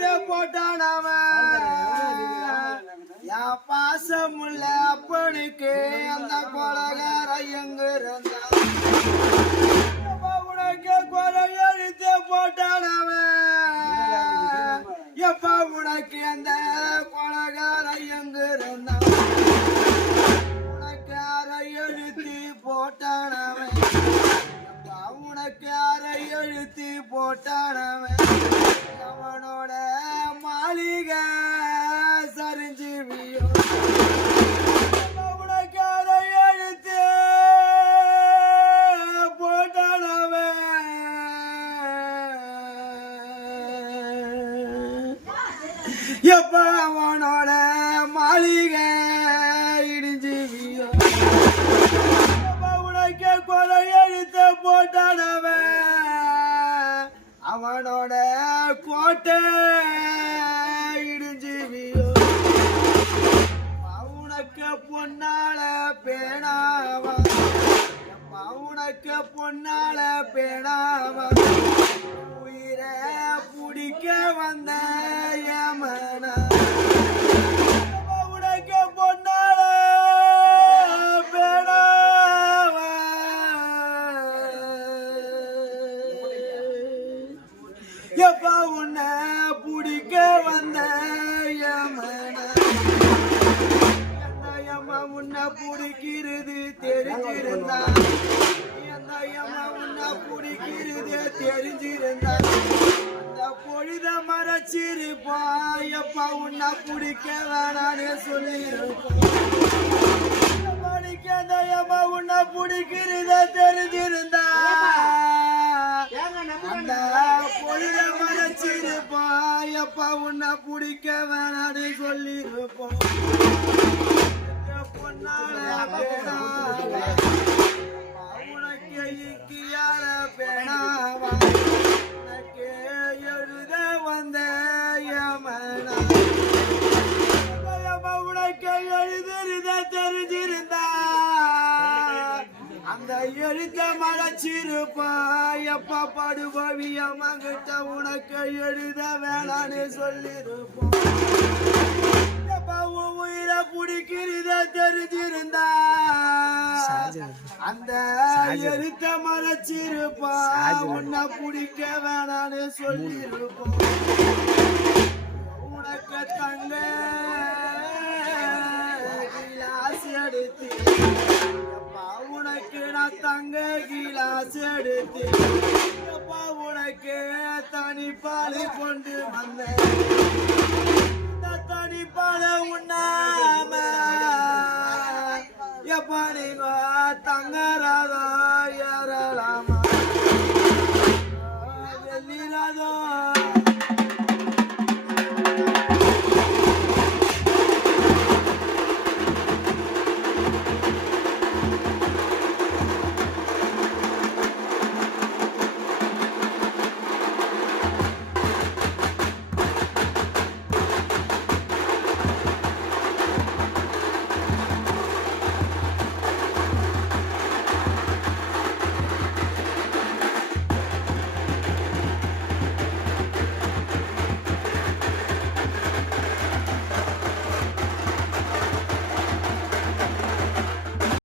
எழுத்து போட்டானவன் என் பாசமுள்ள அப்பனுக்கு அந்த கொலகார எங்க இருந்தான் உனக்கு கொலை எழுத்து போட்டானவன் எப்ப உனக்கு அந்த கொலகார எங்க இருந்தான் உனக்கு அறை எழுத்து போட்டானவன் உனக்கு அறை எழுத்து போட்டானவன் அவனோட மாளிகை சரிஞ்சுவியோ உனக்கு அறை எழுத்து போட்டானவன் எப்ப அவனோட மாளிகை இடிஞ்சுவியோ உனக்கு கொலை எழுத்து போட்டானவன் அவனோட கோட்டை இடிஞ்சுவியோ உனக்கு பொன்னால பேணாவா உனக்கு பொன்னால பேணாவா உயிரை பிடிக்க வந்த யமனா உனக்கு பொன்னால பேணாவா எப்ப உன்னை பிடிக்க வந்த யமனா உன்னை பிடிக்கிறது தெரிஞ்சிருந்தா எந்த யம உன்னை பிடிக்கிறது தெரிஞ்சிருந்தா அந்த பொழுத மறைச்சிருப்பா எப்ப உன்னை பிடிக்க வேணான்னு சொல்லியிருப்போம் அந்த யம உன்னை பிடிக்கிறது தெரிஞ்சிருந்தா அந்த பொழுத மறைச்சிருப்பா எப்ப உன்னை பிடிக்க வேணான்னு சொல்லியிருப்போம் உனக்கு இக்கியால பேணாவா உனக்கு எழுத வந்த யமனா உனக்கு எழுதுறத தெரிஞ்சிருந்தா அந்த எழுத்த மறைச்சிருப்பா எப்ப படுபவிய மகிட்ட உனக்கு எழுத வேணான்னு சொல்லிருப்போம் உயிரை பிடிக்கிறத தெரிஞ்சிருந்தா அந்த எழுத்த மறைச்சிருப்பா உன்னை பிடிக்க வேணான்னு சொல்லிருப்போம் உனக்கு தங்க கிளாஸ் எடுத்து உனக்கு நான் தங்க கிளாஸ் எடுத்து உனக்கு தனிப்பால் கொண்டு வந்தேன் தனிப்பால உண்ணாம எப்ப நீங்க தங்க